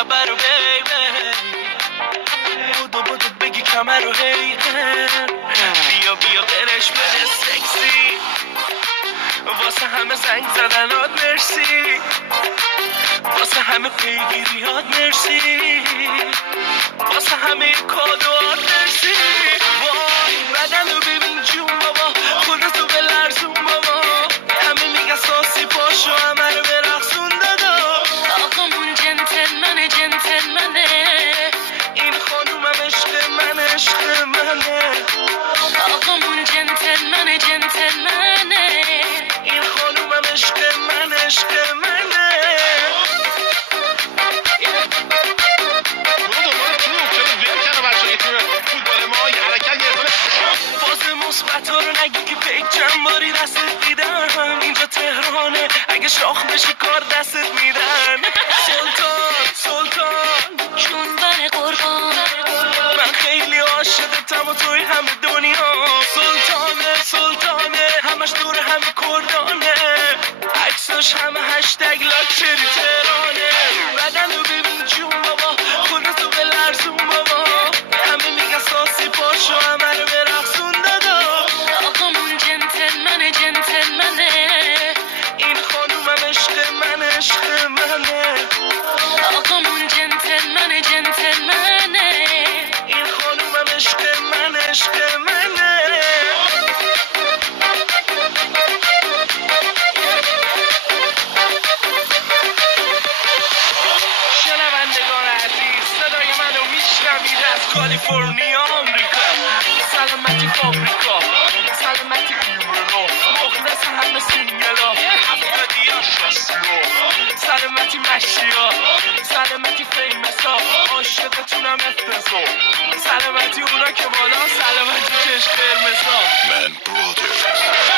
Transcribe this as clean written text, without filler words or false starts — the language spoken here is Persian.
لبه رو بیبی بودو بگی کمر رو هیدن بیا بیا برش بده سکسی واسه همه زنگ زدنات مرسی واسه همه پیگیریات مرسی واسه همه کادوات مرسی وای بدن رو ببین جون بابا خودتو به لرزون بابا همه میگه ساسی پاشو همه رو برقصون دادا آقامون جنتلمنه این خانومم عشق منه آقامون جنتلمنه این خانومم عشق منه فاز مثبت رو نگی که پیک چند باری دستت دیدم اینجا تهرانه اگه شاخ بشی کار دستت میدن سلطان جونبن قربان من خیلی عاشقتم و توی همه دنیا سلطانه همش دور همه کردانه عکساش همه هشتگ لاکچری تهرانه بدن رو ببین جون بابا خودتو به لرزون بابا همه میگن ساسی پاشو همه رو برقصون دادا آقامون جنتلمنه این خانومم عشق منه آقامون جنتلمنه این خانومم عشق منه شنوندگان عزیز صدای منو میشنوید از کالیفرنیا آمریکا سلامتی فابریکا سلامتی بیورنا مخلص همه سینگلا 70 سلامتی مشیا سلامتی فیمسا عاشقتونم افتضاح سلامتی اونا که بالا سلامتی چشم قرمزا من برادر